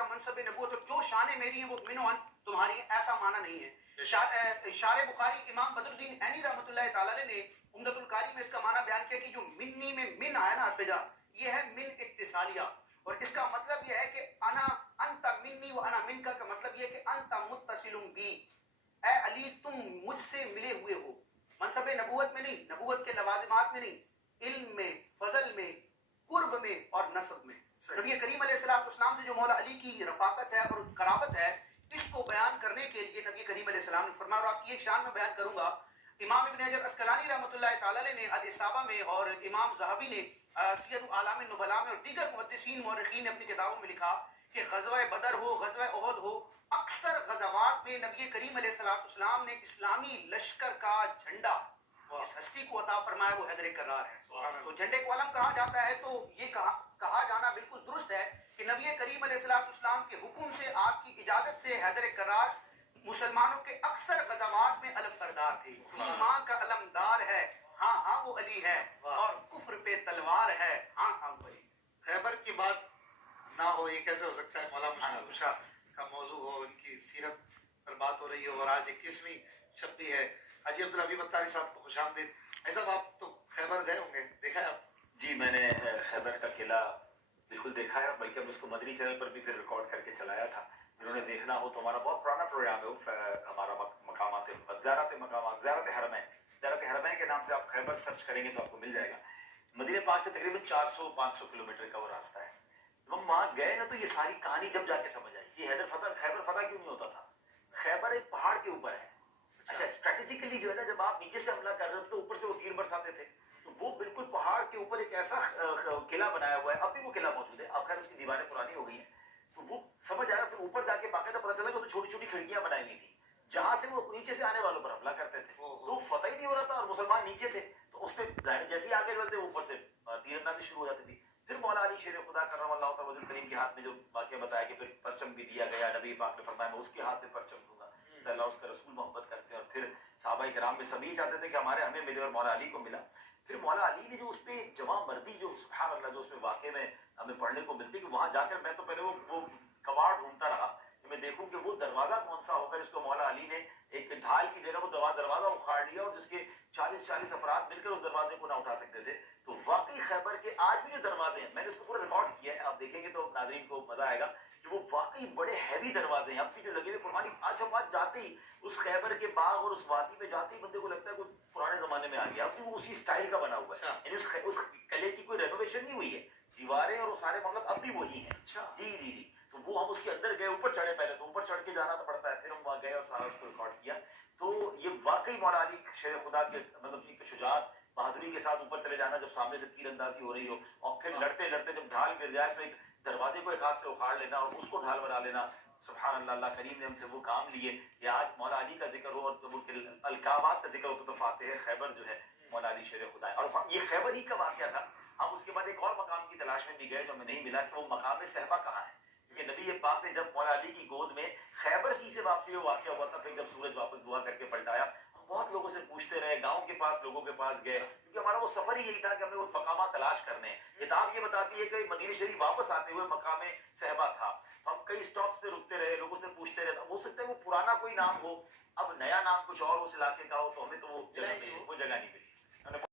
मेरा मनसब नबूवत और जो शान मेरी है वो मिनोन तुम्हारी है, ऐसा माना नहीं है। शार बुखारी इमाम बदरुद्दीन ऐनी रहमतुल्लाह तआला अलैह ने उम्दतुल कारी में इसका माना बयान किया कि जो मिन्नी में मिन आया ना फिजा, ये है मिन इत्तिसालिया, और इसका मतलब ये है कि अना अंता मिन्नी व अना मिनका का मतलब ये है कि अंता मुत्तसिलुम बी, ऐ अली तुम मुझसे मिले हुए हो। मनसब नबूवत में नहीं, नबूवत के लवाजिमात में नहीं, इल्म में, फजल में, कुर्ब में और नसब में। नबी करीम अलैहिस्सलाम से जो मौला अली की रफाकत है और कराबत है, इसको बयान करने के लिए नबी करीम अलैहिस्सलाम ने फरमाया, और आपकी एक शान में बयान करूंगा। इमाम इब्न हजर अस्कलानी रहमतुल्लाह तआला अलैह ने अल इसाबा में और इमाम ज़हाबी ने सियर आलाम नुबला में और दीगर मुहद्दिसीन मौरखीन ने अपनी किताबों में लिखा कि ग़ज़वा बदर हो, ग़ज़वा उहद हो, अक्सर ग़ज़वात में नबी करीम अलैहिस्सलाम ने इस्लामी लश्कर का झंडा इस हस्ती को अता फरमाया, वो हैदर करार है। तो झंडे को अलम कहा जाता है, तो ये कहा जाना बिल्कुल दुरुस्त है कि नबी करीम अलैहिस्सलाम के हुक्म से, आपकी इजाजत से हैदर करार मुसलमानों के अक्सर ग़ज़वात में अलम बरदार थे। ईमान का अलमदार है, हाँ हाँ वो अली है, और कुफ्र पे तलवार है, हाँ हाँ वो अली। खैबर की बात ना हो ये कैसे हो सकता है? मौला मुश्किल कुशा का मौजू हो, उनकी सीरत पर बात हो रही हो, और आज 21वीं शब्दी है। हाजी अब्दुल हबीब अत्तारी साहब को खुशामदीद। ऐसा आप तो खैबर गए होंगे, देखा है आप? जी, मैंने खैबर का किला बिल्कुल देखा है, बल्कि हमने उसको मदनी चैनल पर भी फिर रिकॉर्ड करके चलाया था। जिन्होंने देखना हो तो हमारा बहुत पुराना प्रोग्राम है, हमारा मकामात ज़ियारत हरमैन के नाम से आप खैबर सर्च करेंगे तो आपको मिल जाएगा। मदीने पाक से तकरीबन 400-500 किलोमीटर का वो रास्ता है। जब हम वहाँ गए ना तो ये सारी कहानी जब जाके समझ आई कि खैबर फतह क्यों नहीं होता था। खैबर एक पहाड़ के ऊपर है। अच्छा, स्ट्रेटेजिकली जो है ना, जब आप नीचे से हमला कर रहे थे तो ऊपर से वो तीर बरसाते थे, तो वो बिल्कुल पहाड़ के ऊपर एक ऐसा किला बनाया हुआ है। अब भी वो किला मौजूद है, अब खैर उसकी दीवारें पुरानी हो गई हैं, तो वो समझ आया। फिर ऊपर जाके बाकायदा पता चला कि तो छोटी छोटी खिड़कियां बनाई हुई थी जहां से वो नीचे से आने वालों पर हमला करते थे। तो फतह ही नहीं हो रहा था और मुसलमान नीचे थे, तो उस पर जैसे ही आगे बढ़ते ऊपर से तीरंदाजी शुरू हो जाती थी। फिर मौला अली शेर खुदा करमल्लाहु तआला वजहुल करीम के हाथ में जो वाक़या बताया कि फिर परचम भी दिया गया, नबी पाक ने फरमाया मैं उसके हाथ में परचम दूंगा, सल्लल्लाहु उसका रसूल मोहब्बत करते हैं। और फिर सहाबाए किराम में सभी चाहते थे कि हमें मिले, और मौला अली को मिला। फिर मौला अली ने जो उस पे जवां मर्दी, जो सुभान अल्लाह, जो उसमें वाक़े में हमें पढ़ने को मिलती, कि वहां जाकर मैं तो पहले वो कवाड़ ढूंढता रहा कि मैं देखूं कि वो दरवाजा कौन सा होगा जिसको मौला अली ने एक ढाल की जगह वो दरवाजा उखाड़ लिया और जिसके 40-40 अफराद मिलकर उस दरवाजे को ना उठा सकते थे। तो वाकई खैबर के आज भी जो दरवाजे हैं, मैंने इसको पूरा रिकॉर्ड किया है, आप देखेंगे तो नाज़रीन को मजा आएगा कि वो वाकई बड़े हैवी दरवाजे हैं। अब भी जो लगे हुए पुरानी, आज हम आज जाते ही उस खैबर के बाग और उस वादी में जाते ही बंदे को लगता है कोई पुराने जमाने में आ गया। अब भी वो उसी स्टाइल का बना हुआ है, यानी उस किले की कोई रेनोवेशन नहीं हुई है, दीवारें और वो सारे मामला अब भी वही है। जी जी जी। तो वो हम उसके अंदर गए, ऊपर चढ़े, पहले तो ऊपर चढ़ के जाना तो पड़ता है, फिर हम वहाँ गए और सारा उसको रिकॉर्ड किया। तो ये वाकई मौला अली शेर खुदा के मतलब की शुजाअत, बहादुरी के साथ ऊपर चले जाना, जब सामने से तीरंदाजी हो रही हो और फिर लड़ते लड़ते जब ढाल गिर जाए तो एक दरवाजे को एक हाथ से उखाड़ लेना और उसको ढाल बना लेना। सुभान अल्लाह, अल्लाह करीम ने हमसे वो काम लिए कि आज मौला अली का जिक्र हो और जब अलकाबात का जिक्र हो तो फातिह खैबर जो है मौला अली शेर खुदा है। और ये खैबर ही का वाकया था। हम उसके बाद एक और मकाम की तलाश में भी गए जो हमें नहीं मिला कि वो मकाम सहबा कहाँ है, क्योंकि नबी पाक ने जब मौला अली की गोद में खैबर से वापसी में वाकया हुआ था, फिर जब सूरज वापस दुआ करके पलटाया, हम बहुत लोगों से पूछते रहे, गांव के पास लोगों के पास गए, क्योंकि हमारा वो सफर ही यही था कि हमें वो मकामा तलाश करने हैं। किताब ये बताती है कि मदीने शरीफ वापस आते हुए मकाम सहबा था। तो हम कई स्टॉप्स पे रुकते रहे, लोगों से पूछते रहे। हो सकता है वो पुराना कोई नाम हो, अब नया नाम कुछ और उस इलाके का हो, तो हमें तो वो जगह नहीं मिली।